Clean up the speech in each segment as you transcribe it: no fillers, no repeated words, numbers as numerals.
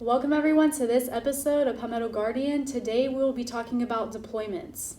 Welcome everyone to this episode of Palmetto Guardian. Today we will be talking about deployments.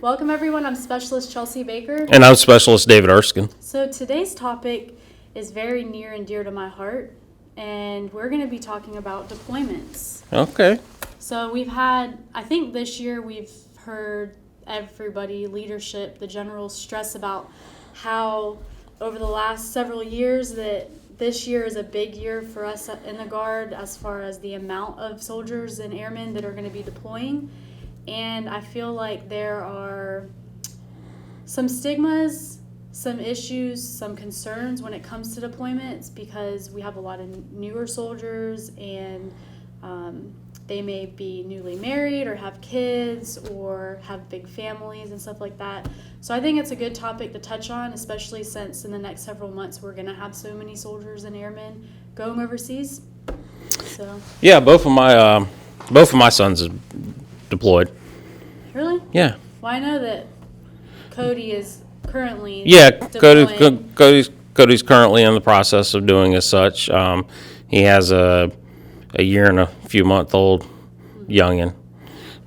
Welcome everyone, I'm Specialist Chelsea Baker. And I'm Specialist David Erskine. So today's topic is very near and dear to my heart, and we're going to be talking about deployments. Okay. So we've had, I think this year we've heard everybody, leadership, the general stress about how over the last several years that this year is a big year for us in the Guard as far as the amount of soldiers and airmen that are going to be deploying. And I feel like there are some stigmas, some issues, some concerns when it comes to deployments because we have a lot of newer soldiers and they may be newly married or have kids or have big families and stuff like that. So I think it's a good topic to touch on, especially since in the next several months we're going to have so many soldiers and airmen going overseas. So Yeah, both of my sons are deployed. Really? Yeah. Well, I know that Cody is currently deploying. Cody's currently in the process of doing as such. He has a year and a few month old youngin'.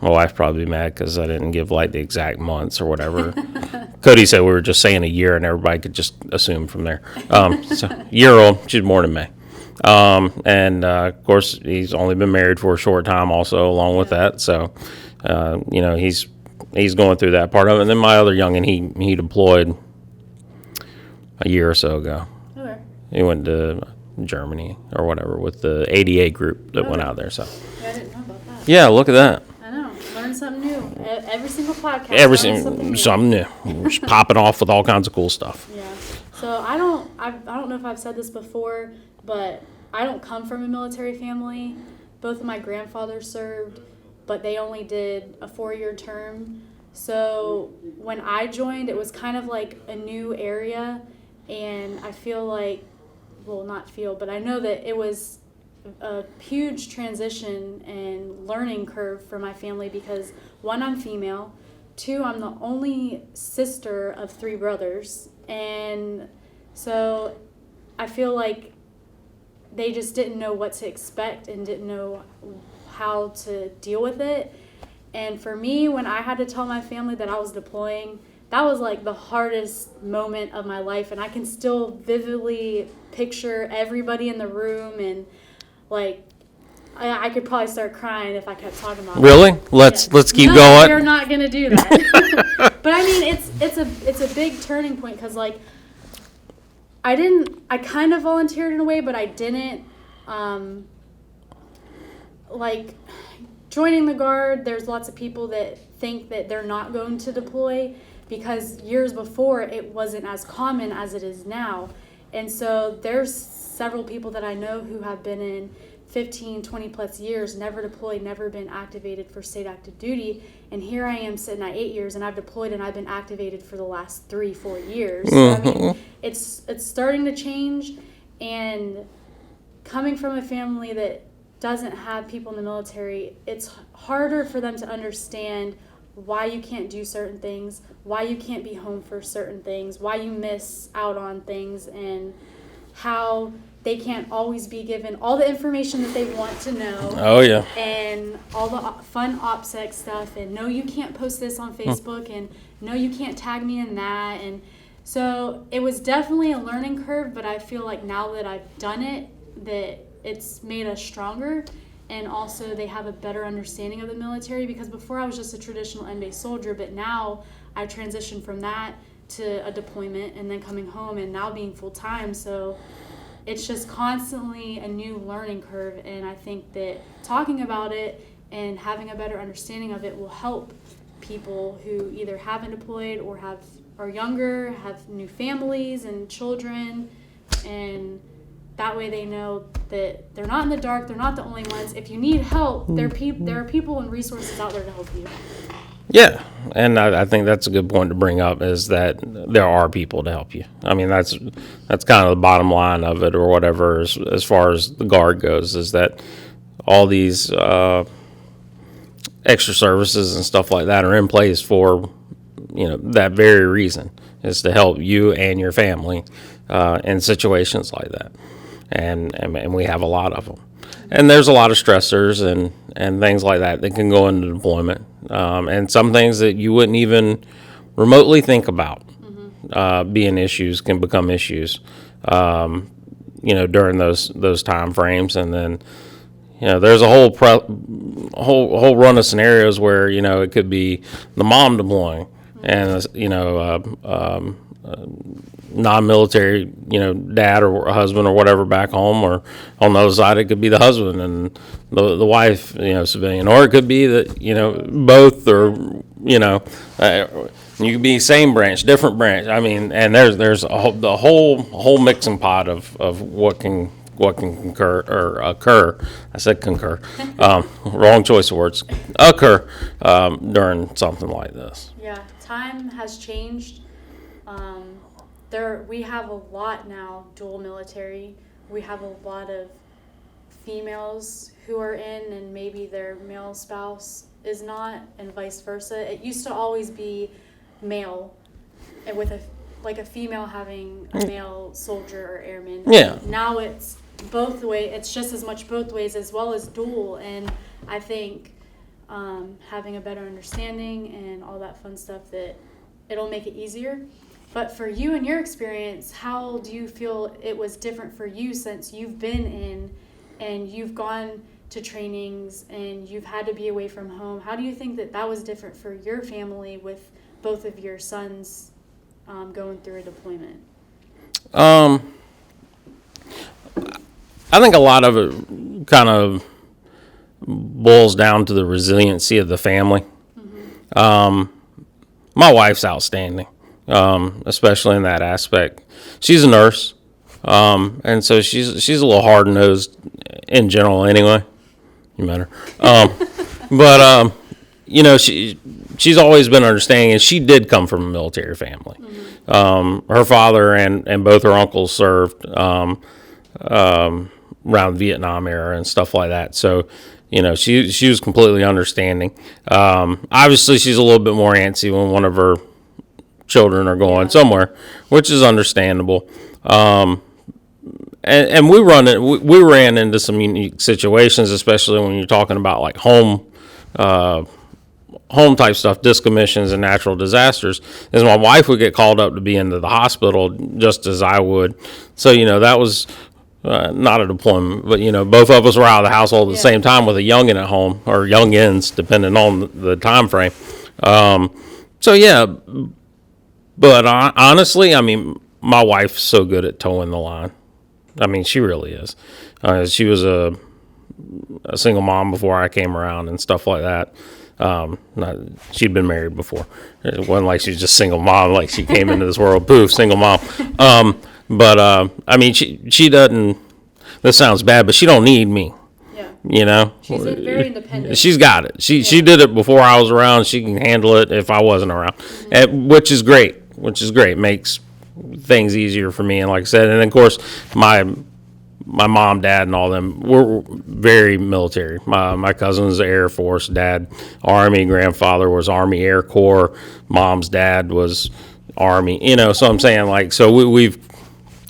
My wife probably be mad because I didn't give like the exact months or whatever. Cody said we were just saying a year and everybody could just assume from there. So year old, she's born in May. Of course he's only been married for a short time also along with that. So, he's going through that part of it. And then my other youngin', he deployed a year or so ago. Okay. He went to Germany or whatever with the ADA group that went out there. So Yeah, I didn't know about that. yeah, look at that. I know. Learn something new. Every single podcast. Something new. Just popping off with all kinds of cool stuff. Yeah. So I don't know if I've said this before, but I don't come from a military family. Both of my grandfathers served, but they only did a 4-year term. So when I joined, it was kind of like a new area, and I feel like, well, not feel, but I know that it was a huge transition and learning curve for my family because, one, I'm female, 2, I'm the only sister of 3 brothers, and so I feel like they just didn't know what to expect and didn't know how to deal with it. And for me, when I had to tell my family that I was deploying, that was like the hardest moment of my life, and I can still vividly picture everybody in the room, and like I could probably start crying if I kept talking about Really? it. Let's keep No, going. we're not gonna do that. But I mean, it's a big turning point because like I kind of volunteered in a way, but I didn't. Like joining the Guard, there's lots of people that think that they're not going to deploy because years before it wasn't as common as it is now. And so there's several people that I know who have been in 15, 20 plus years, never deployed, never been activated for state active duty. And here I am sitting at 8 years and I've deployed and I've been activated for the last 3-4 years. So, I mean, it's starting to change, and coming from a family that doesn't have people in the military, it's harder for them to understand why you can't do certain things, why you can't be home for certain things, why you miss out on things, and how they can't always be given all the information that they want to know. Oh, yeah. And all the fun OPSEC stuff, and no, you can't post this on Facebook, and no, you can't tag me in that. And so it was definitely a learning curve, but I feel like now that I've done it, that it's made us stronger, and also they have a better understanding of the military, because before I was just a traditional end-based soldier, but now I transitioned from that to a deployment and then coming home and now being full-time. So it's just constantly a new learning curve, and I think that talking about it and having a better understanding of it will help people who either haven't deployed or are younger, have new families and children, and that way they know that they're not in the dark, they're not the only ones. If you need help, there are people and resources out there to help you. Yeah, and I think that's a good point to bring up, is that there are people to help you. I mean, that's kind of the bottom line of it, or whatever, as far as the Guard goes, is that all these extra services and stuff like that are in place for, that very reason, is to help you and your family in situations like that. And we have a lot of them. And there's a lot of stressors and things like that can go into deployment. And some things that you wouldn't even remotely think about being issues can become issues, during those time frames. And then, there's a whole run of scenarios where, it could be the mom deploying and, non-military, dad or husband or whatever back home, or on the other side it could be the husband and the wife, civilian, or it could be that, both, or, you could be same branch, different branch. I mean, and there's the whole mixing pot of what can occur. I said concur. Wrong choice of words. Occur during something like this. Yeah, time has changed. We have a lot now, dual military. We have a lot of females who are in and maybe their male spouse is not, and vice versa. It used to always be male, and with a female having a male soldier or airman. Yeah. Now it's both ways. It's just as much both ways as well as dual, and I think having a better understanding and all that fun stuff, that it'll make it easier. But for you and your experience, how do you feel it was different for you, since you've been in and you've gone to trainings and you've had to be away from home? How do you think that was different for your family with both of your sons going through a deployment? I think a lot of it kind of boils down to the resiliency of the family. Mm-hmm. My wife's outstanding. Especially in that aspect. She's a nurse, and so she's a little hard-nosed in general anyway. You met her. But she's always been understanding, and she did come from a military family. Mm-hmm. Her father and both her uncles served around the Vietnam era and stuff like that. So, she was completely understanding. Obviously, she's a little bit more antsy when one of her children are going somewhere, which is understandable. And we ran into some unique situations, especially when you're talking about like home type stuff, discommissions and natural disasters, is my wife would get called up to be into the hospital just as I would. So, that was not a deployment, but, both of us were out of the household at the same time with a youngin' at home, or youngins, depending on the time frame. So, yeah. But honestly, I mean, my wife's so good at towing the line. I mean, she really is. She was a single mom before I came around and stuff like that. She'd been married before. It wasn't like she was just single mom, like she came into this world, poof, single mom. But I mean, she doesn't, this sounds bad, but she don't need me. She's very independent. She's got it. She did it before I was around. She can handle it if I wasn't around, which is great. Makes things easier for me. And like I said, and then of course my mom, dad, and all them were very military. My cousin's Air Force, dad Army, grandfather was Army Air Corps, mom's dad was Army. So I'm saying, like, so we've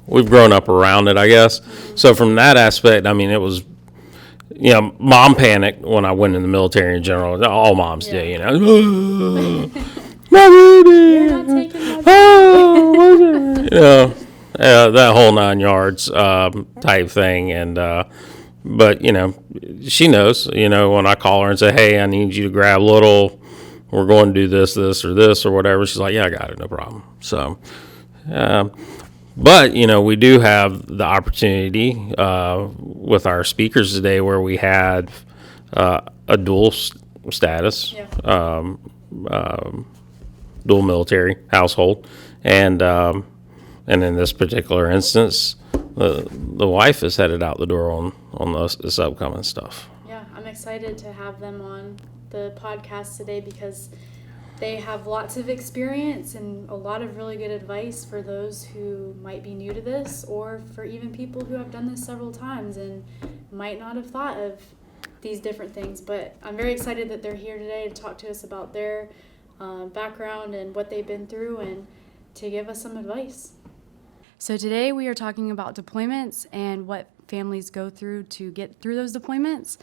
grown up around it, I guess. So from that aspect, I mean, it was. Mom panicked when I went in the military in general. All moms did, My baby! You're not taking my baby. That whole 9 yards type thing. And but she knows. When I call her and say, "Hey, I need you to grab little. We're going to do this, or whatever." She's like, "Yeah, I got it, no problem." So. But, we do have the opportunity with our speakers today where we had a dual status, dual military household. And in this particular instance, the wife is headed out the door on this upcoming stuff. Yeah, I'm excited to have them on the podcast today because they have lots of experience and a lot of really good advice for those who might be new to this, or for even people who have done this several times and might not have thought of these different things. But I'm very excited that they're here today to talk to us about their background and what they've been through and to give us some advice. So today we are talking about deployments and what families go through to get through those deployments.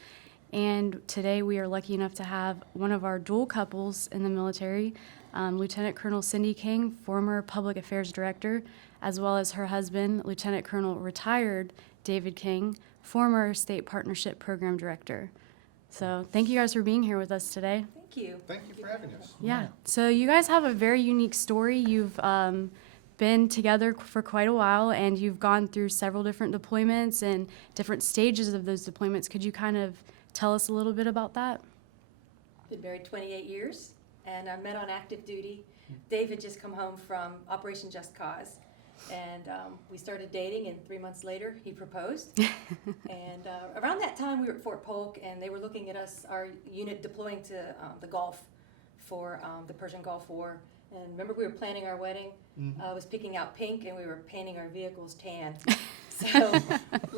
And today we are lucky enough to have one of our dual couples in the military, Lieutenant Colonel Cindi King, former Public Affairs Director, as well as her husband, Lieutenant Colonel retired David King, former State Partnership Program Director. So thank you guys for being here with us today. Thank you. Thank you for having us. Yeah. So you guys have a very unique story. You've been together for quite a while, and you've gone through several different deployments and different stages of those deployments. Could you kind of tell us a little bit about that? Been married 28 years, and I met on active duty. Dave had just come home from Operation Just Cause, and we started dating, and 3 months later, he proposed. And around that time, we were at Fort Polk, and they were looking at us, our unit deploying to the Gulf for the Persian Gulf War. And remember, we were planning our wedding. I was picking out pink, and we were painting our vehicles tan. So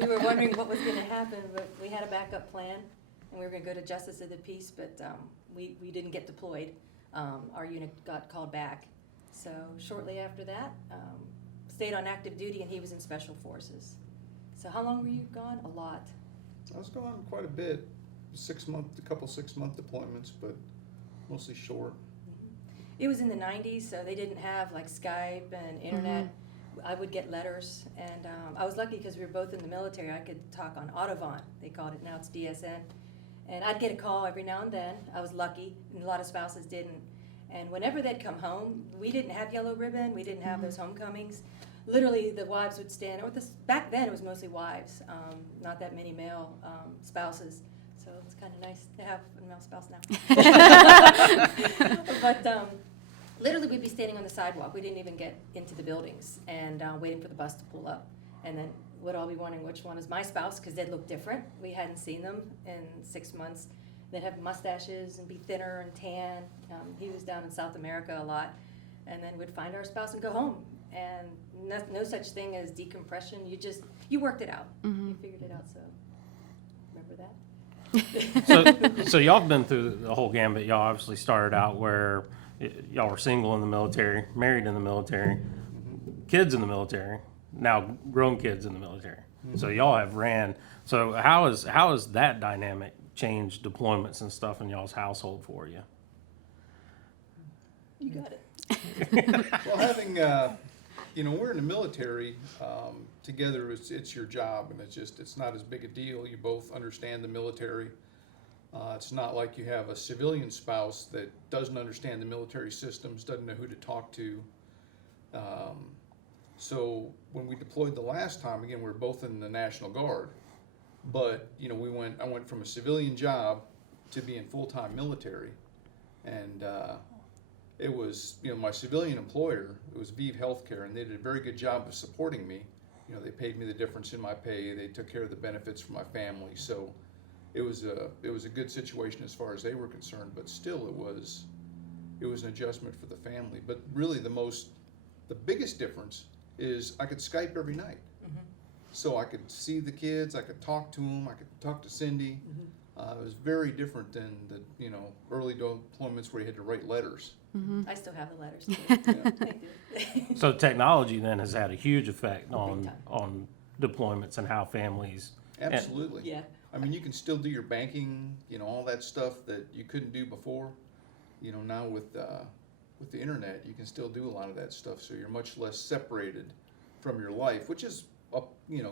we were wondering what was going to happen, but we had a backup plan, and we were going to go to Justice of the Peace, but we didn't get deployed. Our unit got called back. So shortly after that, stayed on active duty, and he was in Special Forces. So how long were you gone? A lot. I was gone quite a bit, a couple 6-month deployments, but mostly short. It was in the 90s, so they didn't have like Skype and internet. I would get letters, and I was lucky because we were both in the military. I could talk on Autovon, they called it, now it's DSN. And I'd get a call every now and then. I was lucky, and a lot of spouses didn't. And whenever they'd come home, we didn't have yellow ribbon, we didn't have those homecomings. Literally, the wives would stand, back then it was mostly wives, not that many male spouses. So it's kind of nice to have a male spouse now. But literally, we'd be standing on the sidewalk. We didn't even get into the buildings, and waiting for the bus to pull up. And then we'd all be wondering which one is my spouse, because they'd look different. We hadn't seen them in 6 months. They'd have mustaches and be thinner and tan. He was down in South America a lot. And then we'd find our spouse and go home. And no such thing as decompression. You worked it out. You figured it out, so remember that? So y'all have been through the whole gambit. Y'all obviously started out where y'all were single in the military, married in the military, kids in the military, now grown kids in the military. So y'all have ran. So how has that dynamic changed deployments and stuff in y'all's household for you? You got it. Well, having, we're in the military together, it's your job, and it's not as big a deal. You both understand the military. It's not like you have a civilian spouse that doesn't understand the military systems, doesn't know who to talk to. So when we deployed the last time, again, we were both in the National Guard, but I went from a civilian job to being full-time military, and it was, my civilian employer, it was ViV Healthcare, and they did a very good job of supporting me. They paid me the difference in my pay. They took care of the benefits for my family. So it was a good situation as far as they were concerned, but still it was an adjustment for the family. But really the biggest difference is I could Skype every night. So I could see the kids, I could talk to them, I could talk to Cindy. It was very different than the early deployments where you had to write letters. I still have the letters. Yeah. So technology then has had a huge effect Big on time. deployments and how families. Absolutely. Yeah. I mean, you can still do your banking, all that stuff that you couldn't do before. Now with the internet, you can still do a lot of that stuff. So you're much less separated from your life, which is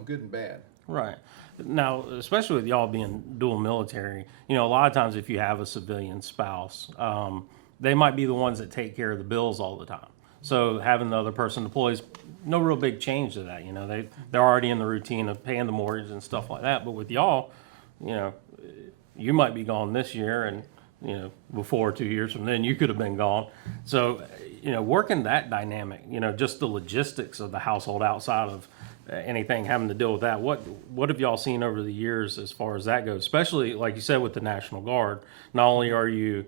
good and bad. Right. Now, especially with y'all being dual military, a lot of times if you have a civilian spouse, they might be the ones that take care of the bills all the time. So having the other person deploys, no real big change to that. They're already in the routine of paying the mortgage and stuff like that. But with y'all, you might be gone this year, and before 2 years from then, you could have been gone. So, working that dynamic, just the logistics of the household outside of anything having to deal with that. What have y'all seen over the years as far as that goes? Especially, like you said, with the National Guard. Not only are you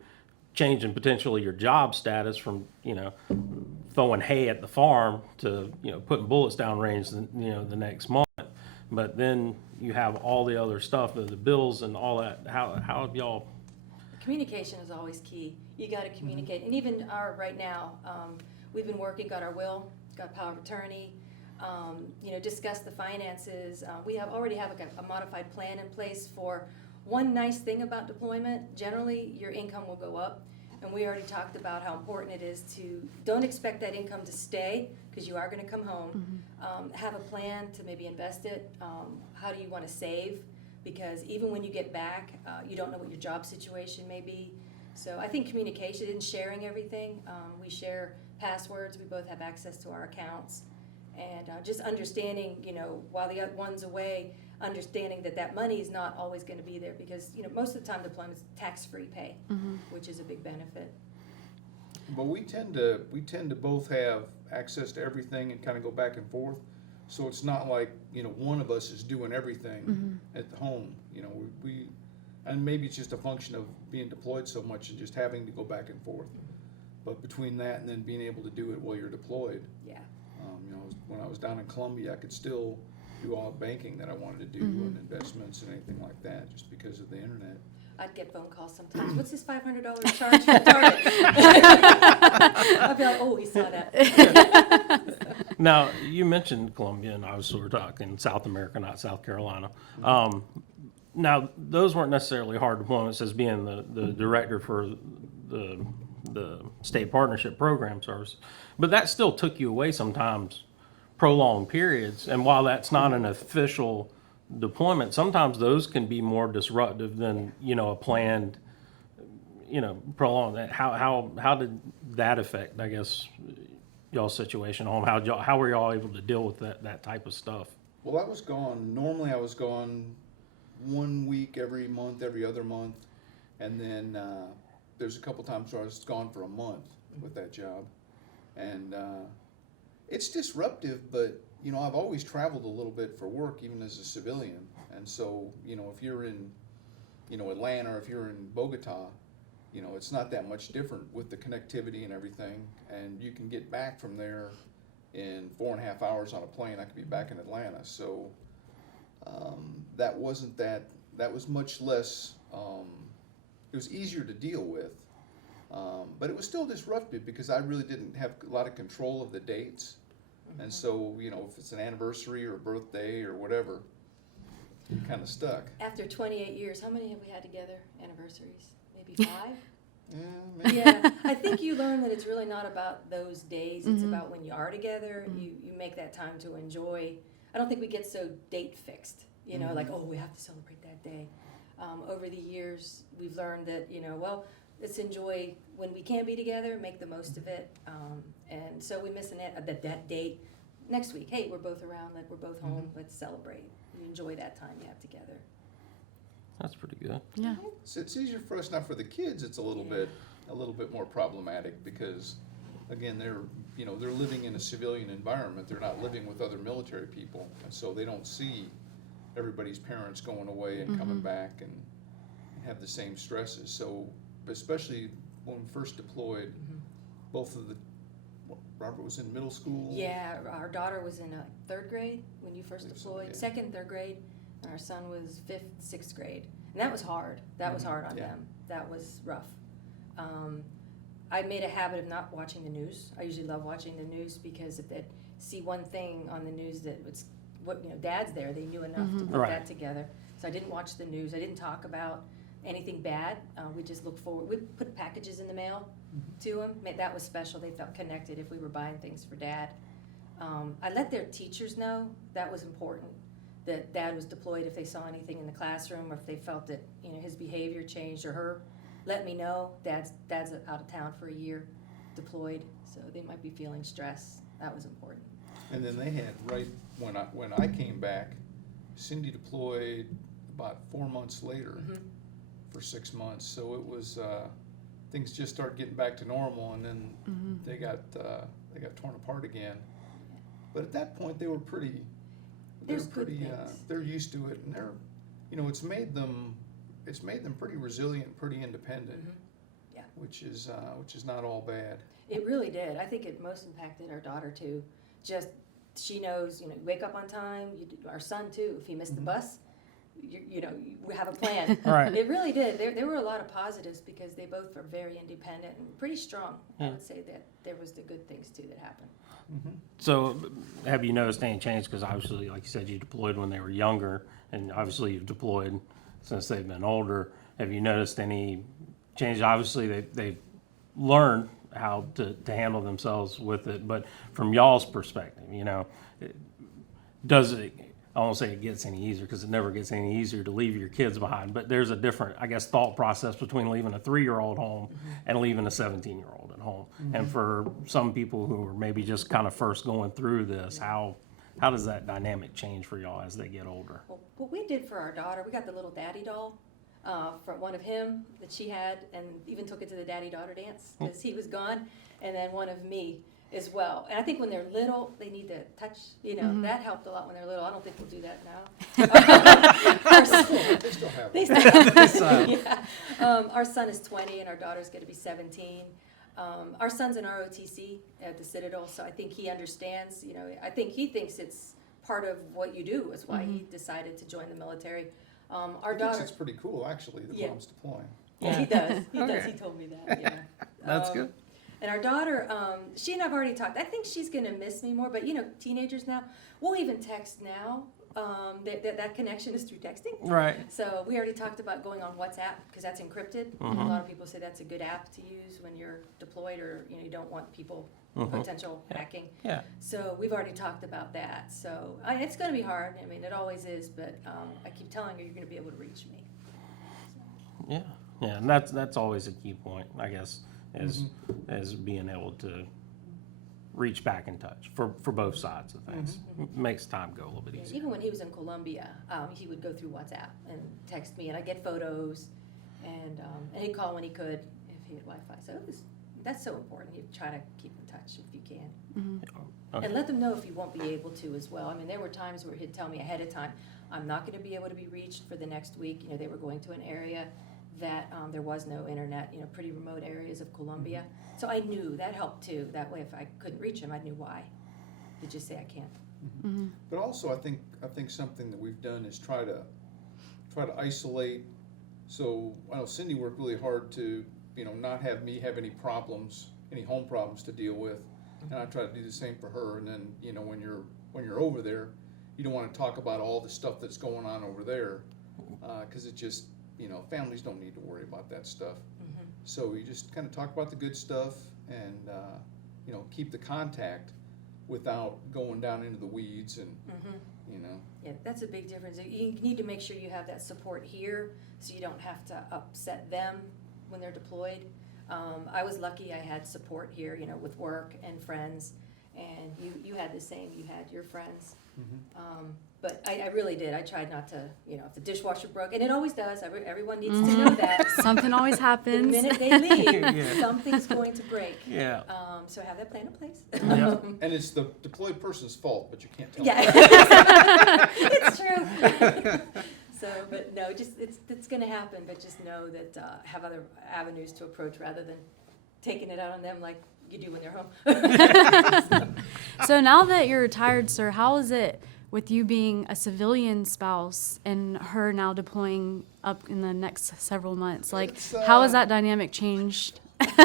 changing potentially your job status from throwing hay at the farm to putting bullets down range the next month, but then you have all the other stuff, the bills and all that. How have y'all? Communication is always key. You got to communicate. And even right now, we've been working, got our will, got power of attorney, discuss the finances. We already have a modified plan in place for one nice thing about deployment. Generally, your income will go up. And we already talked about how important it is to, don't expect that income to stay, because you are going to come home. Have a plan to maybe invest it. How do you want to save? Because even when you get back, you don't know what your job situation may be. So I think communication and sharing everything. We share passwords. We both have access to our accounts. And just understanding, while the other one's away, understanding that money is not always going to be there, because most of the time deployment's tax-free pay, which is a big benefit. But we tend to both have access to everything and kind of go back and forth. So it's not like one of us is doing everything at the home. We and maybe it's just a function of being deployed so much and just having to go back and forth. But between that and then being able to do it while you're deployed, Yeah. when I was down in Columbia, I could still do all the banking that I wanted to do and investments and anything like that, just because of the internet. I'd get phone calls sometimes. What's this $500 charge for Target? I'd be like, oh, we saw that. Now, you mentioned Colombia, and obviously we're talking South America, not South Carolina. Now, those weren't necessarily hard deployments as being the director for the state partnership program service, but that still took you away sometimes prolonged periods. And while that's not an official deployment, sometimes those can be more disruptive than a planned prolonged. How did that affect, I guess, y'all's situation at home? How were y'all able to deal with that type of stuff? Well, I was gone. Normally, I was gone 1 week every month, every other month, and then there's a couple times where I was gone for a month with that job, and it's disruptive. But I've always traveled a little bit for work, even as a civilian, and so if you're in Atlanta or if you're in Bogota, it's not that much different with the connectivity and everything, and you can get back from there in 4.5 hours on a plane. I could be back in Atlanta, so that was much less, it was easier to deal with, but it was still disruptive because I really didn't have a lot of control of the dates, and so if it's an anniversary or a birthday or whatever, you're kind of stuck. After 28 years, how many have we had together, anniversaries? Maybe 5? Yeah, maybe. Yeah, I think you learn that it's really not about those days. It's about when you are together, you make that time to enjoy. I don't think we get so date fixed, like, oh, we have to celebrate that day. Over the years, we've learned that, let's enjoy when we can be together, make the most of it. And so we miss that date next week. Hey, we're both around, we're both home, let's celebrate. You enjoy that time you have together. That's pretty good. Yeah. It's easier for us. Now for the kids, it's a little bit more problematic because, again, they're living in a civilian environment. They're not living with other military people, and so they don't see everybody's parents going away and coming back and have the same stresses. So, especially when we first deployed, both of Robert was in middle school. Yeah, our daughter was in 3rd grade when you first deployed, yeah. 2nd, 3rd grade. And our son was 5th, 6th grade. And that was hard. That was hard on them. That was rough. I made a habit of not watching the news. I usually love watching the news because if they see one thing on the news that it's dad's there, they knew enough to put that together. So I didn't watch the news. I didn't talk about anything bad. We just looked forward. We put packages in the mail to them. That was special. They felt connected if we were buying things for Dad. I let their teachers know that was important, that Dad was deployed. If they saw anything in the classroom or if they felt that his behavior changed or her, let me know. Dad's out of town for a year, deployed, so they might be feeling stress. That was important. And then they had when I came back, Cindi deployed about 4 months later for 6 months. So it was things just started getting back to normal, and then they got torn apart again. But at that point, they were pretty. They're used to it, and they're, it's made them pretty resilient, pretty independent. Yeah. Which is not all bad. It really did. I think it most impacted our daughter too. Just she knows, wake up on time. Our son too. If he missed the bus, we have a plan. Right. It really did. There were a lot of positives because they both were very independent and pretty strong. I would say that there was the good things too that happened. So have you noticed any change? Because obviously, like you said, you deployed when they were younger, and obviously you've deployed since they've been older. Have you noticed any change? Obviously, they've learned how to handle themselves with it, but from y'all's perspective, does it, I won't say it gets any easier because it never gets any easier to leave your kids behind, but there's a different, I guess, thought process between leaving a 3-year-old home and leaving a 17-year-old at home. And for some people who are maybe just kind of first going through this, how does that dynamic change for y'all as they get older? Well, what we did for our daughter, we got the little daddy doll from one of him that she had, and even took it to the daddy-daughter dance because he was gone, and then one of me as well. And I think when they're little, they need to touch, that helped a lot when they're little. I don't think we'll do that now. They still have They it. still have it. Yeah. Our son is 20 and our daughter's going to be 17. Our son's in ROTC at the Citadel, so I think he understands, I think he thinks it's part of what you do is why he decided to join the military. Our I think daughter, it's pretty cool, actually, that Yeah. Mom's deploying. yeah, he does. He does. Okay. He told me that. Yeah. That's good. And our daughter, she and I've already talked. I think she's going to miss me more, but teenagers now, we'll even text now. That connection is through texting. Right. So we already talked about going on WhatsApp because that's encrypted. A lot of people say that's a good app to use when you're deployed or you don't want people potential hacking. Yeah. So we've already talked about that. So it's going to be hard. I mean, it always is, but I keep telling her you're going to be able to reach me. Yeah. Yeah. And that's always a key point, I guess, is being able to reach back in touch for both sides of things. Makes time go a little bit easier. Even when he was in Colombia, he would go through WhatsApp and text me, and I'd get photos, and he'd call when he could if he had Wi-Fi. So that's so important. You try to keep in touch if you can. Okay. And let them know if you won't be able to as well. I mean, there were times where he'd tell me ahead of time, I'm not going to be able to be reached for the next week. They were going to an area that there was no internet, pretty remote areas of Colombia. So I knew that helped too. That way, if I couldn't reach him, I knew why. To just say I can't. But also, I think something that we've done is try to isolate. So I know Cindi worked really hard to not have me have any problems, any home problems to deal with, and I try to do the same for her. And then when you're over there, you don't want to talk about all the stuff that's going on over there, because it just families don't need to worry about that stuff. So you just kind of talk about the good stuff and keep the contact without going down into the weeds and Yeah, that's a big difference. You need to make sure you have that support here so you don't have to upset them when they're deployed. I was lucky I had support here, with work and friends, and you had the same. You had your friends. But I really did. I tried not to, if the dishwasher broke, and it always does. Everyone needs to know that. Something always The happens. minute they leave, Yeah. something's going to break. Yeah. So have that plan in place. Yeah. and it's the deployed person's fault, but you can't tell them. Yeah, it's true. So, but no, it's going to happen. But just know that have other avenues to approach rather than taking it out on them like you do when they're home. So now that you're retired, sir, how is it with you being a civilian spouse and her now deploying up in the next several months? Like, It's, how has that dynamic changed? The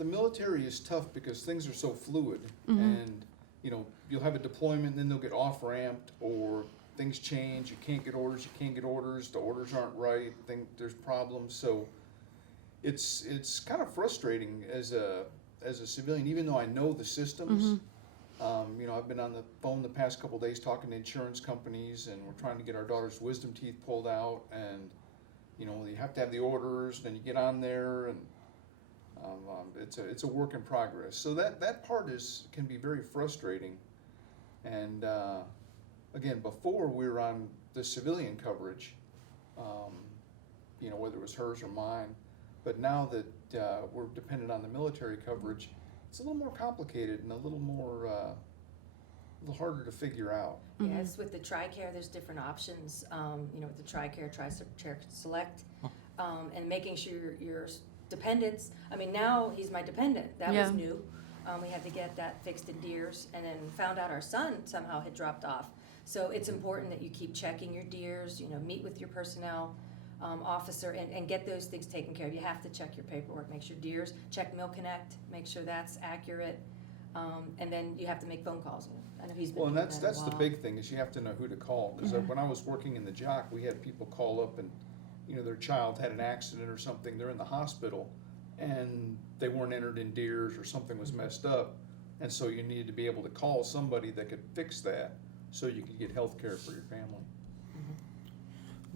military is tough because things are so fluid, and you'll have a deployment and then they'll get off ramped or things change. You can't get orders. The orders aren't right. There's problems. So it's kind of frustrating as a civilian, even though I know the systems. I've been on the phone the past couple of days talking to insurance companies, and we're trying to get our daughter's wisdom teeth pulled out, and you have to have the orders, and then you get on there, and it's a work in progress. So that part can be very frustrating. And again, before we were on the civilian coverage, whether it was hers or mine, but now that we're dependent on the military coverage, it's a little more complicated and a little harder to figure out. Yes, with the TRICARE, there's different options. With the TRICARE, Select, and making sure your dependents. I mean, now he's my dependent. That was new. We had to get that fixed in Deers, and then found out our son somehow had dropped off. So it's important that you keep checking your DEERs, you know, meet with your personnel officer and get those things taken care of. You have to check your paperwork, make sure DEERs, check Mill Connect, make sure that's accurate, and then you have to make phone calls. I know he's been Well, and doing that's that a the while. big thing, is you have to know who to call, because when I was working in the jock, we had people call up and, you know, their child had an accident or something, they're in the hospital, and they weren't entered in DEERs or something was messed up, and so you needed to be able to call somebody that could fix that, so you could get health care for your family.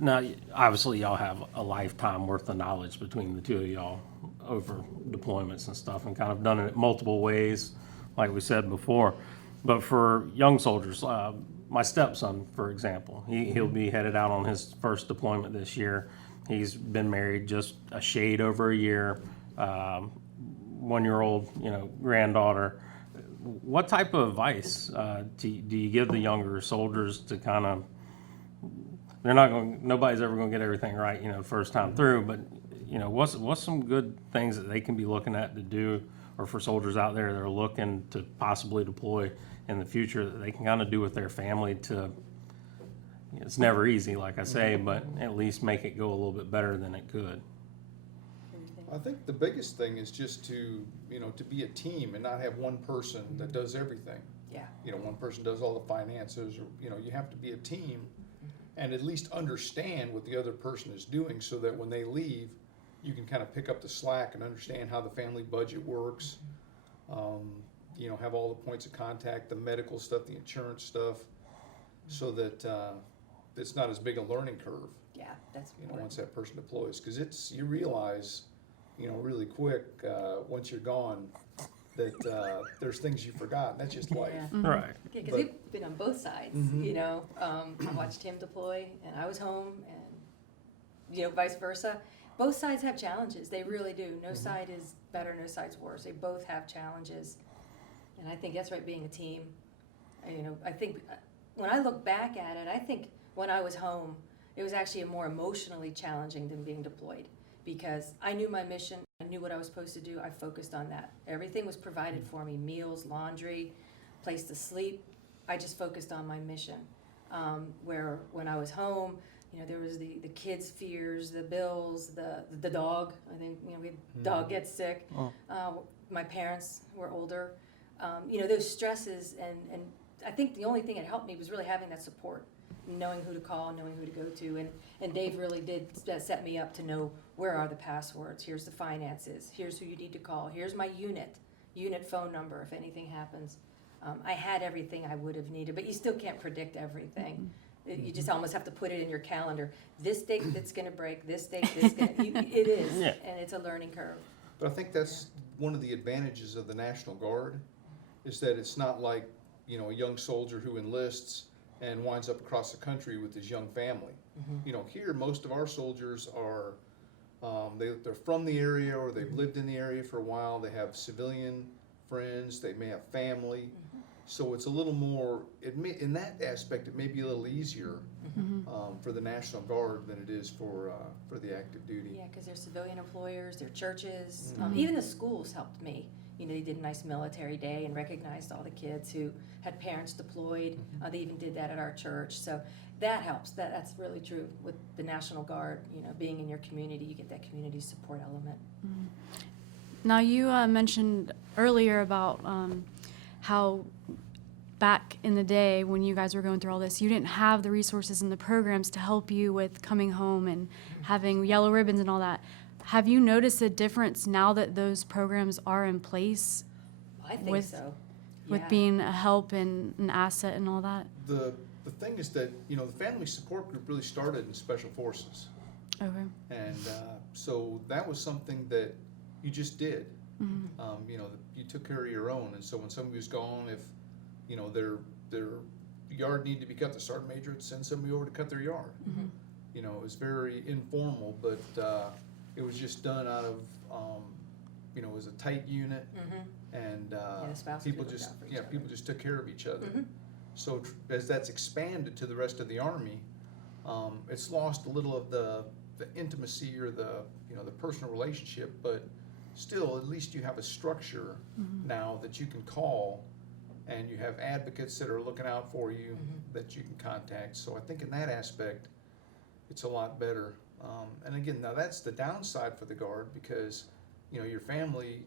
Now, obviously, y'all have a lifetime worth of knowledge between the two of y'all over deployments and stuff, and kind of done it multiple ways, like we said before. But for young soldiers, my stepson, for example, he'll be headed out on his first deployment this year. He's been married just a shade over a year, 1-year-old, you know, granddaughter. What type of advice do you give the younger soldiers to kind of, nobody's ever going to get everything right, you know, first time through, but, you know, what's some good things that they can be looking at to do, or for soldiers out there that are looking to possibly deploy in the future, that they can kind of do with their family to, it's never easy, like I say, but at least make it go a little bit better than it could. I think the biggest thing is just to, you know, to be a team and not have one person that does everything. Yeah. You know, one person does all the finances, or, you know, you have to be a team and at least understand what the other person is doing, so that when they leave, you can kind of pick up the slack and understand how the family budget works. You know, have all the points of contact, the medical stuff, the insurance stuff, so that it's not as big a learning curve, Yeah, that's you know, important. once that person deploys. Because you realize, you know, really quick, once you're gone, that there's things you forgot, and that's just life. Yeah. Right. Yeah, because But- we've been on both sides, you know. I watched him deploy, and I was home, and, you know, vice versa. Both sides have challenges. They really do. No side is better, no side's worse. They both have challenges. And I think that's right, being a team. You know, I think when I look back at it, I think when I was home, it was actually more emotionally challenging than being deployed, because I knew my mission, I knew what I was supposed to do, I focused on that. Everything was provided for me, meals, laundry, place to sleep. I just focused on my mission. Where when I was home, you know, there was the kids' fears, the bills, the dog. I think, you know, we had dog gets sick. My parents were older. You know, those stresses, and I think the only thing that helped me was really having that support, knowing who to call, knowing who to go to, and Dave really did set me up to know where are the passwords, here's the finances, here's who you need to call, here's my unit phone number if anything happens. I had everything I would have needed, but you still can't predict everything. You just almost have to put it in your calendar. This date that's gonna break, this date that's gonna, it is, Yeah. and it's a learning curve. But I think that's one of the advantages of the National Guard, is that it's not like, you know, a young soldier who enlists and winds up across the country with his young family. You know, here, most of our soldiers are, they're from the area, or they've lived in the area for a while, they have civilian friends, they may have family. So it's a little more, in that aspect, it may be a little easier for the National Guard than it is for the active duty. Yeah, because they're civilian employers, their churches, even the schools helped me. You know, they did a nice military day and recognized all the kids who had parents deployed. They even did that at our church. So that helps. That's really true with the National Guard. You know, being in your community, you get that community support element. Now, you mentioned earlier about how back in the day when you guys were going through all this, you didn't have the resources and the programs to help you with coming home and having yellow ribbons and all that. Have you noticed a difference now that those programs are in place I think With- so. with Yeah. being a help and an asset and all that? The thing is that, you know, the family support group really started in Special Forces. Okay. And so that was something that you just did. You know, you took care of your own. And so when somebody was gone, if, you know, their yard needed to be cut, the sergeant major would send somebody over to cut their yard. You know, it was very informal, but it was just done out of, you know, it was a tight unit. And the spouses people would look just, out for each yeah, other. people just took care of each other. So as that's expanded to the rest of the Army, it's lost a little of the intimacy or the, you know, the personal relationship, but still, at least you have a structure now that you can call and you have advocates that are looking out for you that you can contact. So I think in that aspect, it's a lot better. And again, now that's the downside for the Guard, because, you know, your family,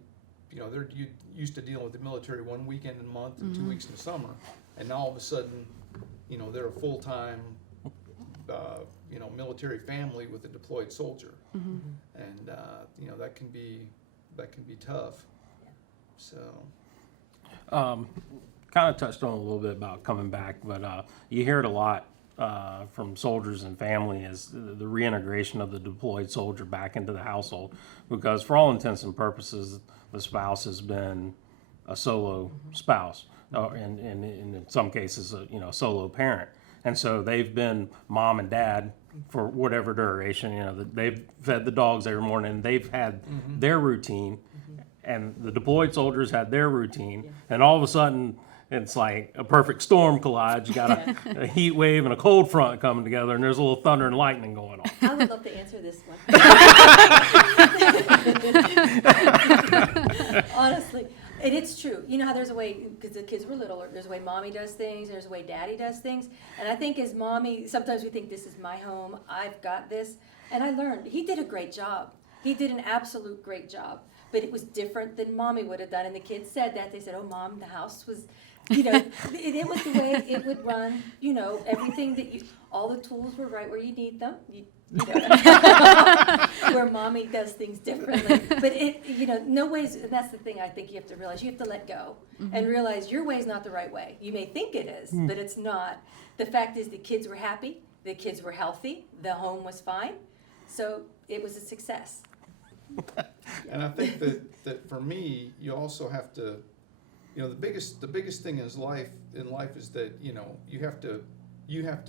you know, they're used to dealing with the military 1 weekend a month and 2 weeks in the summer, and now all of a sudden, you know, they're a full-time, you know, military family with a deployed soldier, and you know, that can be tough. So. Kind of touched on a little bit about coming back, but you hear it a lot from soldiers and family is the reintegration of the deployed soldier back into the household, because for all intents and purposes, the spouse has been a solo spouse, and in some cases, you know, a solo parent. And so they've been mom and dad for whatever duration. You know, they've fed the dogs every morning. They've had their routine, and the deployed soldiers had their routine. And all of a sudden, it's like a perfect storm collides. You got a heat wave and a cold front coming together, and there's a little thunder and lightning going on. I would love to answer this one. Honestly, and it's true. You know how there's a way, because the kids were little, there's a way mommy does things, there's a way daddy does things. And I think as mommy, sometimes we think this is my home, I've got this. And I learned, he did a great job. He did an absolute great job. But it was different than mommy would have done. And the kids said that. They said, oh, Mom, the house was, you know, it was the way it would run, you know, everything that you, all the tools were right where you need them. You know, where mommy does things differently. But it, you know, no ways, and that's the thing I think you have to realize. You have to let go and realize your way is not the right way. You may think it is, but it's not. The fact is the kids were happy, the kids were healthy, the home was fine. So it was a success. And I think that for me, you also have to, you know, the biggest thing in life is that, you know, you have to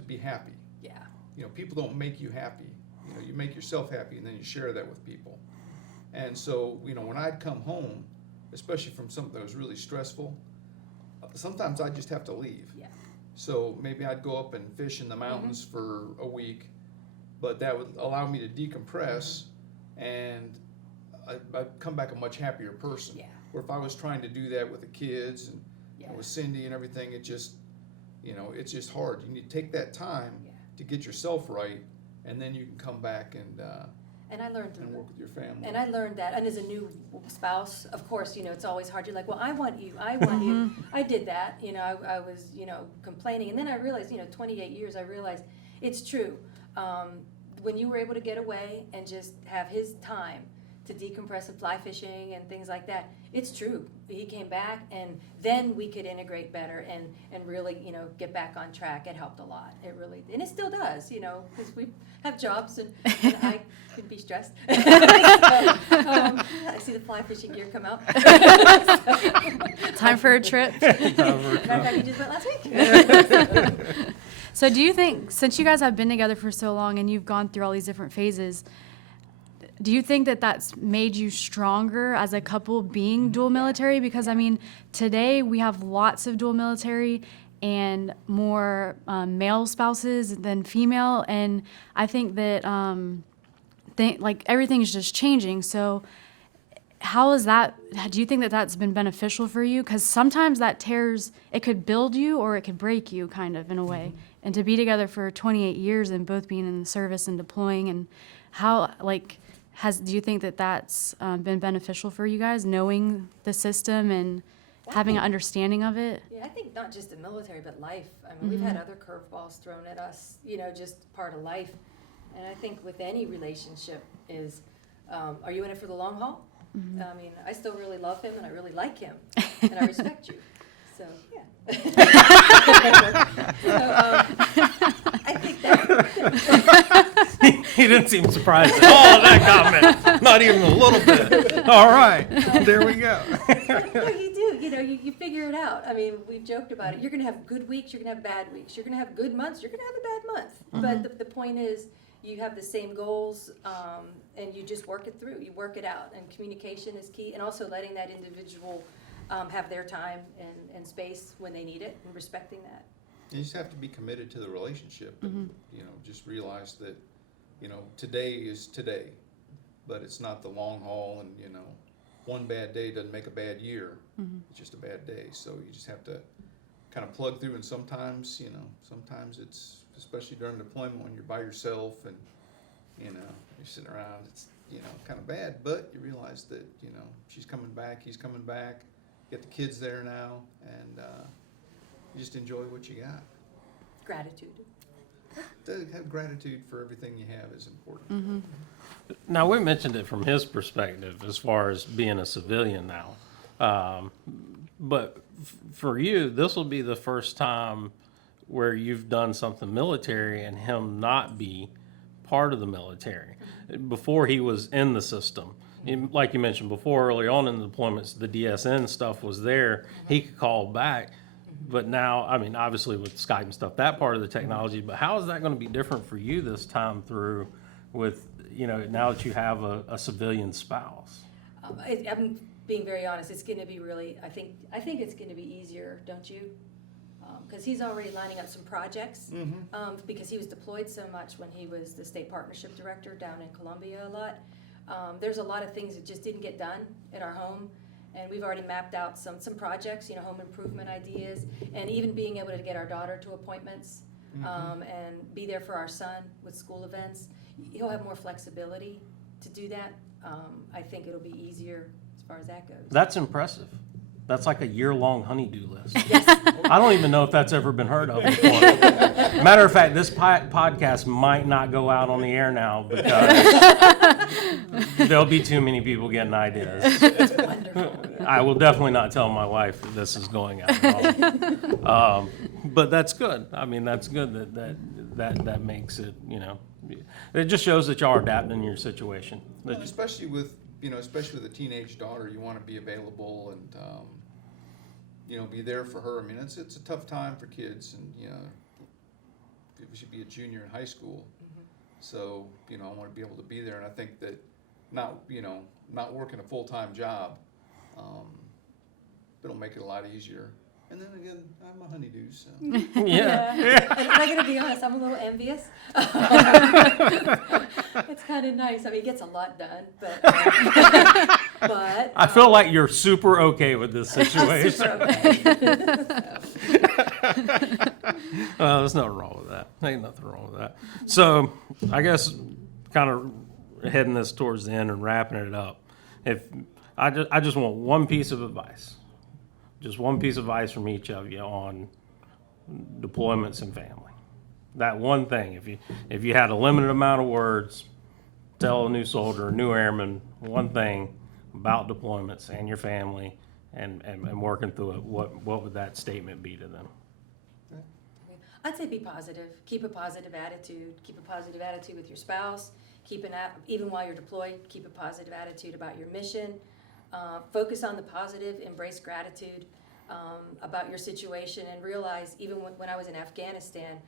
be happy. Yeah. You know, people don't make you happy. You know, you make yourself happy, and then you share that with people. And so, you know, when I'd come home, especially from something that was really stressful, sometimes I'd just have to leave. Yeah. So maybe I'd go up and fish in the mountains for a week, but that would allow me to decompress, and I'd come back a much happier person. Yeah. Where if I was trying to do that with the kids and Yeah. with Cindi and everything, it just, you know, it's just hard. You need to take that time to get yourself right, and then you can come back and I learned and work with your family. And I learned that, and as a new spouse, of course, you know, it's always hard. You're like, well, I want you. I did that, you know, I was, you know, complaining. And then I realized, you know, 28 years, I realized it's true. When you were able to get away and just have his time to decompress and fly fishing and things like that, it's true. He came back, and then we could integrate better and really, you know, get back on track. It helped a lot. It really, and it still does, you know, because we have jobs and I can be stressed. So, I see the fly fishing gear come out. Time for a trip. Matter of fact, you just went last week. So do you think, since you guys have been together for so long and you've gone through all these different phases, do you think that that's made you stronger as a couple being dual military? Because, I mean, today we have lots of dual military and more male spouses than female. And I think that, like, everything is just changing. So how is that, do you think that that's been beneficial for you? Because sometimes that tears, it could build you or it could break you, kind of, in a way. And to be together for 28 years and both being in the service and deploying, and how, like, do you think that that's been beneficial for you guys, knowing the system and having an understanding of it? Yeah, I think not just the military, but life. I mean, we've had other curveballs thrown at us, you know, just part of life. And I think with any relationship is, are you in it for the long haul? I mean, I still really love him, and I really like him, and I respect you. So, yeah. So, I think that. He didn't seem surprised at all at that comment. Not even a little bit. All right, there we go. No, you do. You know, you figure it out. I mean, we've joked about it. You're going to have good weeks. You're going to have bad weeks. You're going to have good months. You're going to have a bad month. But the point is, you have the same goals, and you just work it through. You work it out. And communication is key. And also letting that individual have their time and space when they need it, and respecting that. You just have to be committed to the relationship, and you know, just realize that, you know, today is today, but it's not the long haul. And you know, one bad day doesn't make a bad year. It's just a bad day. So you just have to kind of plug through, and sometimes, you know, sometimes it's, especially during deployment when you're by yourself and, you know, you're sitting around, it's, you know, kind of bad, but you realize that, you know, she's coming back, he's coming back, get the kids there now, and you just enjoy what you got. Gratitude. To have gratitude for everything you have is important. Now, we mentioned it from his perspective as far as being a civilian now. But for you, this will be the first time where you've done something military and him not be part of the military. Before he was in the system, like you mentioned before, early on in the deployments, the DSN stuff was there. He could call back. But now, I mean, obviously with Skype and stuff, that part of the technology, but how is that going to be different for you this time through with, you know, now that you have a civilian spouse? I'm being very honest, it's going to be really, I think it's going to be easier, don't you? Because he's already lining up some projects, because he was deployed so much when he was the state partnership director down in Columbia a lot. There's a lot of things that just didn't get done in our home. And we've already mapped out some projects, you know, home improvement ideas, and even being able to get our daughter to appointments, and be there for our son with school events. He'll have more flexibility to do that. I think it'll be easier as far as that goes. That's impressive. That's like a year-long honey-do list. Yes. I don't even know if that's ever been heard of before. Matter of fact, this podcast might not go out on the air now because there'll be too many people getting ideas. It's wonderful. I will definitely not tell my wife that this is going out at all. But that's good. I mean, that's good that makes it, you know, it just shows that y'all are adapting to your situation. Well, especially with, you know, especially with a teenage daughter, you want to be available and, you know, be there for her. I mean, it's a tough time for kids, and, you know, we should be a junior in high school. So, you know, I want to be able to be there, and I think that not working a full-time job, it'll make it a lot easier. And then again, I'm a honeydew, so. Yeah. And I'm going to be honest, I'm a little envious. It's kind of nice. I mean, it gets a lot done, but I feel like you're super okay with this situation. super okay. There's nothing wrong with that. Ain't nothing wrong with that. So I guess kind of heading this towards the end and wrapping it up. If I just want one piece of advice. Just one piece of advice from each of you on deployments and family. That one thing, if you had a limited amount of words, tell a new soldier, a new airman, one thing about deployments and your family and working through it, what would that statement be to them? I'd say be positive. Keep a positive attitude. Keep a positive attitude with your spouse. Even while you're deployed, keep a positive attitude about your mission. Focus on the positive, embrace gratitude about your situation, and realize even when I was in Afghanistan,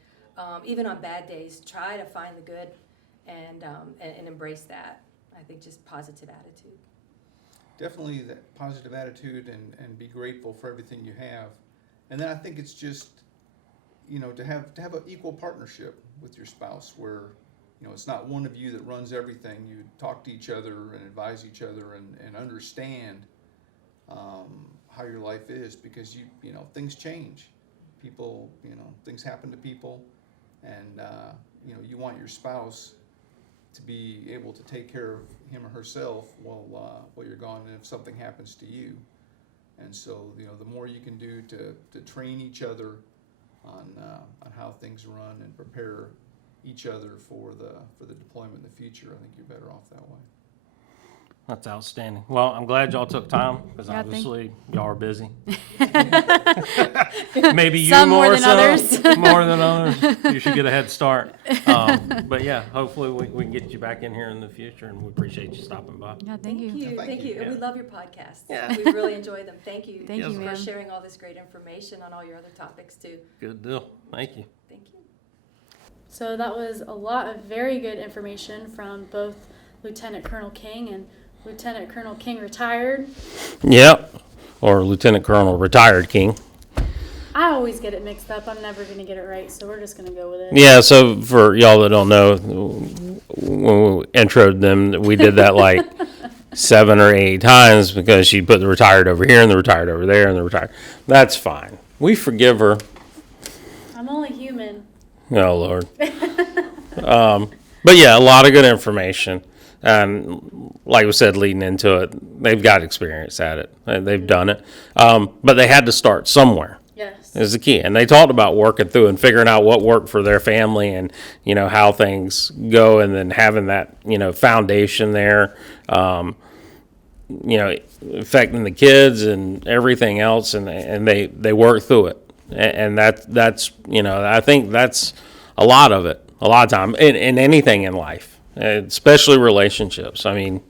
even on bad days, try to find the good and embrace that. I think just positive attitude. Definitely that positive attitude and be grateful for everything you have. And then I think it's just, you know, to have an equal partnership with your spouse where, you know, it's not one of you that runs everything. You talk to each other and advise each other and understand how your life is, because you know, things change. People, you know, things happen to people, and you know, you want your spouse to be able to take care of him or herself while you're gone, and if something happens to you. And so, you know, the more you can do to train each other on how things run and prepare each other for the deployment in the future, I think you're better off that way. That's outstanding. Well, I'm glad y'all took time because Yeah, obviously y'all are busy. Maybe you Some more more than so, others. more than others. You should get a head start. But yeah, hopefully we can get you back in here in the future, and we appreciate you stopping by. Yeah, thank you. Thank you. And we Yeah. love your podcasts. Yeah. We really enjoy them. Thank you. Thank you, for ma'am. sharing all this great information on all your other topics too. Good deal. Thank you. Thank you. So that was a lot of very good information from both Lieutenant Colonel King and Lieutenant Colonel King retired. Yep. Or Lieutenant Colonel retired King. I always get it mixed up. I'm never going to get it right, so we're just going to go with it. Yeah, so for y'all that don't know, when we introed them, we did that like 7 or 8 times because she put the retired over here and the retired over there and the retired. That's fine. we forgive her. I'm only human. Oh, Lord. But yeah, a lot of good information. And like we said, leading into it, they've got experience at it. They've done it. But they had to start somewhere. Yes. Is the key. And they talked about working through and figuring out what worked for their family and, how things go, and then having that, foundation there, affecting the kids and everything else. And they work through it. And that's, I think that's a lot of it, a lot of time in anything in life, especially relationships. I mean,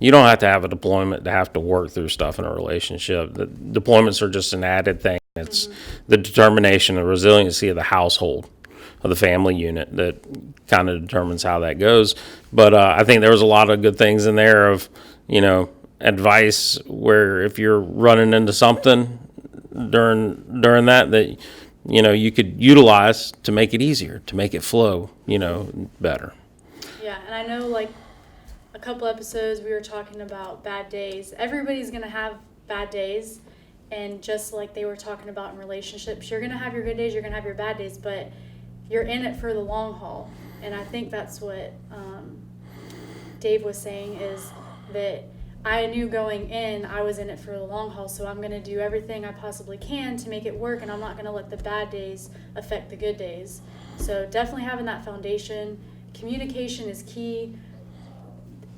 you don't have to have a deployment to have to work through stuff in a relationship. The deployments are just an added thing. It's the determination and resiliency of the household, of the family unit, that kind of determines how that goes. But I think there was a lot of good things in there of, advice where if you're running into something during that you could utilize to make it easier, to make it flow, better. Yeah, and I know like a couple episodes we were talking about bad days. Everybody's going to have bad days, and just like they were talking about in relationships, you're going to have your good days, you're going to have your bad days, but you're in it for the long haul. And I think that's what Dave was saying, is that I knew going in I was in it for the long haul, so I'm going to do everything I possibly can to make it work, and I'm not going to let the bad days affect the good days. So definitely having that foundation. Communication is key.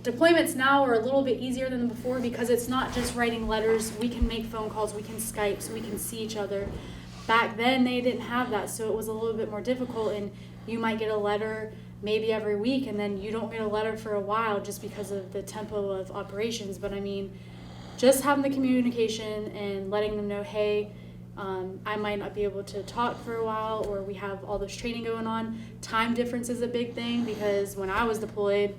Deployments now are a little bit easier than before because it's not just writing letters. We can make phone calls, we can Skype, so we can see each other. Back then they didn't have that, so it was a little bit more difficult, and you might get a letter maybe every week, and then you don't get a letter for a while just because of the tempo of operations. But I mean, just having the communication and letting them know, hey, I might not be able to talk for a while, or we have all this training going on. Time difference is a big thing, because when I was deployed,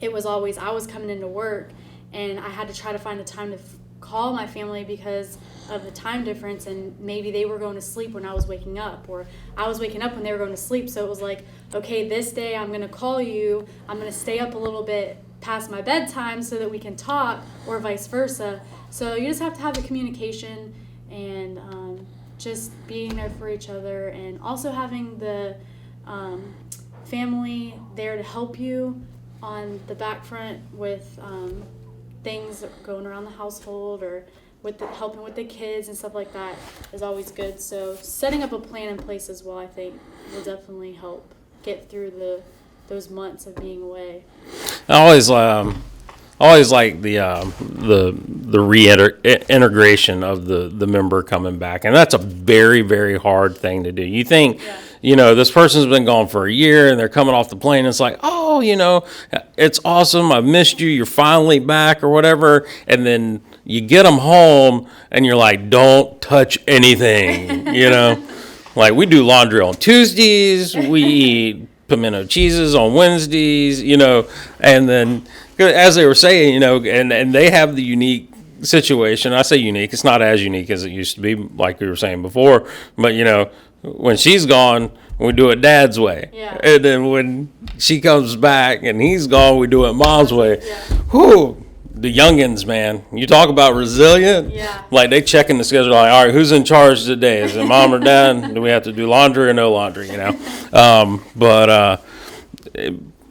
it was always I was coming into work, and I had to try to find the time to call my family because of the time difference, and maybe they were going to sleep when I was waking up, or I was waking up when they were going to sleep. So it was like, okay, this day I'm going to call you, I'm going to stay up a little bit past my bedtime so that we can talk, or vice versa. So you just have to have the communication, and just being there for each other, and also having the family there to help you on the back front with things going around the household, or with helping with the kids and stuff like that is always good. So setting up a plan in place as well, I think, will definitely help get through those months of being away. I always like the reintegration of the member coming back, and that's a very, very hard thing to do. You think, this person's been gone for a year, and they're coming off the plane, and it's like, oh, it's awesome, I've missed you, you're finally back, or whatever, and then you get them home, and you're like, don't touch anything, Like, we do laundry on Tuesdays, we eat pimento cheeses on Wednesdays, and then, as they were saying, and they have the unique situation. I say unique, it's not as unique as it used to be, like we were saying before, but when she's gone, we do it Dad's way. Yeah. And then when she comes back and he's gone, we do it Mom's way. Yeah. Whew. The youngins, man, you talk about resilient. Yeah. Like, they checking the schedule, like, all right, who's in charge today? Is it Mom or Dad? Do we have to do laundry or no laundry? But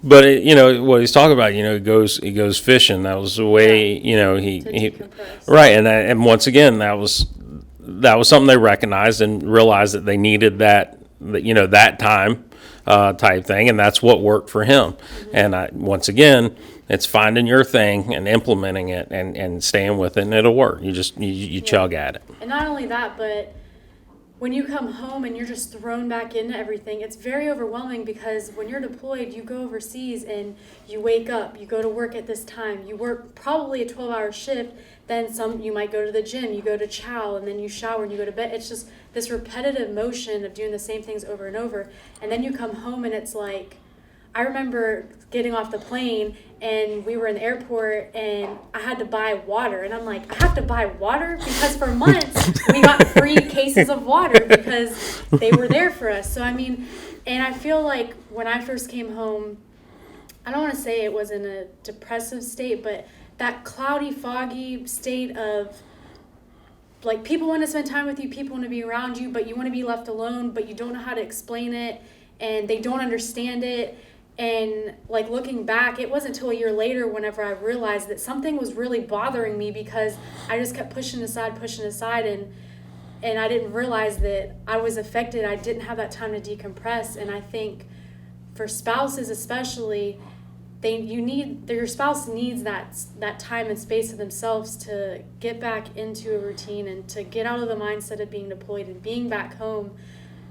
what he's talking about, he goes fishing. That was the way, he decompress. right. And once again, that was something they recognized and realized that they needed that time type thing, and that's what worked for him. Mm-hmm. And once again, it's finding your thing and implementing it and staying with it, and it'll work. You chug at it. And not only that, but when you come home and you're just thrown back into everything, it's very overwhelming, because when you're deployed, you go overseas and you wake up, you go to work at this time, you work probably a 12-hour shift, then you might go to the gym, you go to chow, and then you shower and you go to bed. It's just this repetitive motion of doing the same things over and over. And then you come home and it's like, I remember getting off the plane and we were in the airport and I had to buy water. And I'm like, I have to buy water? Because for months we got free cases of water because they were there for us. So, and I feel like when I first came home, I don't want to say it was in a depressive state, but that cloudy, foggy state of like people want to spend time with you, people want to be around you, but you want to be left alone, but you don't know how to explain it, and they don't understand it. And like looking back, it wasn't until a year later whenever I realized that something was really bothering me, because I just kept pushing aside, and I didn't realize that I was affected. I didn't have that time to decompress. And I think for spouses especially, your spouse needs that time and space for themselves to get back into a routine and to get out of the mindset of being deployed and being back home.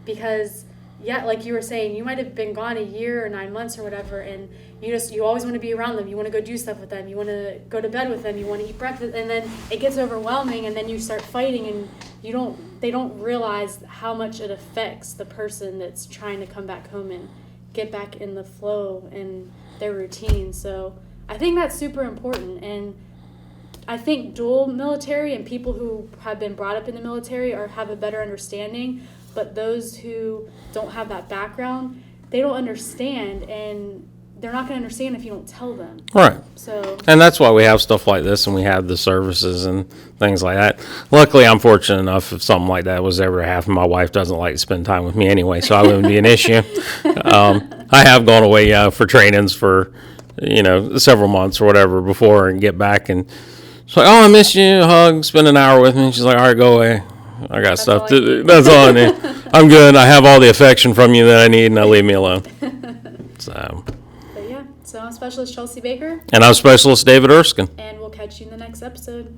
Because yeah, like you were saying, you might have been gone a year or 9 months or whatever, and you always want to be around them. You want to go do stuff with them. You want to go to bed with them. You want to eat breakfast, and then it gets overwhelming, and then you start fighting, and they don't realize how much it affects the person that's trying to come back home and get back in the flow and their routine. So I think that's super important, and I think dual military and people who have been brought up in the military have a better understanding. But those who don't have that background, they don't understand, and they're not going to understand if you don't tell them. Right. So, And that's why we have stuff like this, and we have the services and things like that. Luckily, I'm fortunate enough if something like that was ever to happen. My wife doesn't like to spend time with me anyway, so I wouldn't be an issue. I have gone away for trainings for, several months or whatever before and get back, and it's like, oh, I miss you, hug, spend an hour with me. And she's like, all right, go away. I got stuff to do. That's all I need. I'm good. I have all the affection from you that I need, and now leave me alone. So. But yeah, so I'm Specialist Chelsea Baker, And I'm Specialist David Erskine. and we'll catch you in the next episode.